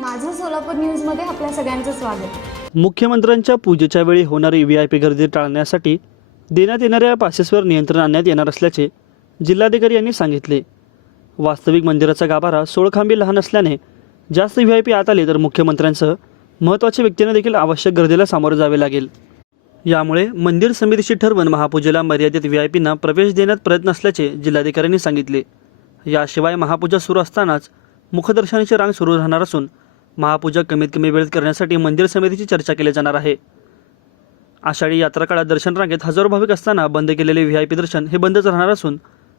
सोलापूर न्यूजमध्ये आपल्या सगळ्यांचं स्वागत. मुख्यमंत्र्यांच्या पूजेच्या वेळी होणारी व्ही आय पी गर्दी टाळण्यासाठी देण्यात येणाऱ्या पासेसवर नियंत्रण आणण्यात येणार असल्याचे जिल्हाधिकारी यांनी सांगितले. वास्तविक मंदिराचा गाभारा सोळखांबी लहान असल्याने जास्त व्ही आय पी आत आले तर मुख्यमंत्र्यांसह महत्त्वाच्या व्यक्तींना देखील आवश्यक गर्दीला सामोरं जावे लागेल. यामुळे मंदिर समितीशी ठरवून महापूजेला मर्यादित व्ही आय पींना प्रवेश देण्यात प्रयत्न असल्याचे जिल्हाधिकाऱ्यांनी सांगितले. याशिवाय महापूजा सुरू असतानाच मुखदर्शनाची रांग सुरू राहणार असून महापूजा कमीत कमी वेळेत करण्यासाठी मंदिर समितीची चर्चा केली जाणार आहे. आषाढी यात्रा काळात दर्शन रांगेत हजारो भाविक असताना बंद केलेले व्ही आय पी दर्शन हे बंदच राहणार असून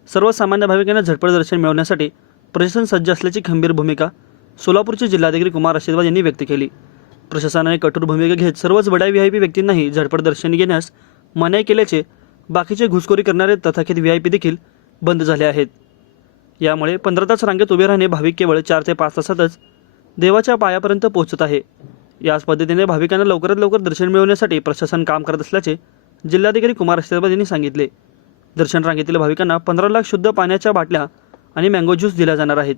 सर्वसामान्य भाविकांना झटपट दर्शन मिळवण्यासाठी प्रशासन सज्ज असल्याची खंबीर भूमिका सोलापूरचे जिल्हाधिकारी कुमार आशीर्वाद यांनी व्यक्त केली. प्रशासनाने कठोर भूमिका घेत सर्वच बड्या व्ही आय पी व्यक्तींनाही झटपट दर्शन घेण्यास मनाई केल्याचे बाकीचे घुसखोरी करणारे तथाकथित व्ही आय पी देखील बंद झाले आहेत. यामुळे पंधरा तास रांगेत उभे राहणे भाविक केवळ चार ते पाच तासातच देवाच्या पायापर्यंत पोहोचत आहे. याच पद्धतीने भाविकांना लवकरात लवकर दर्शन मिळवण्यासाठी प्रशासन काम करत असल्याचे जिल्हाधिकारी कुमार आशीर्वाद यांनी सांगितले. दर्शन रांगेतील भाविकांना पंधरा लाख शुद्ध पाण्याच्या बाटल्या आणि मँगो ज्यूस दिल्या जाणार आहेत.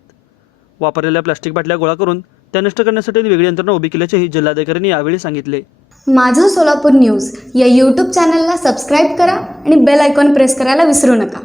वापरलेल्या प्लास्टिक बाटल्या गोळा करून त्या नष्ट करण्यासाठी वेगळी यंत्रणा उभी केल्याचेही जिल्हाधिकाऱ्यांनी यावेळी सांगितले. माझं सोलापूर न्यूज या यूट्यूब चॅनलला सबस्क्राईब करा आणि बेल आयकॉन प्रेस करायला विसरू नका.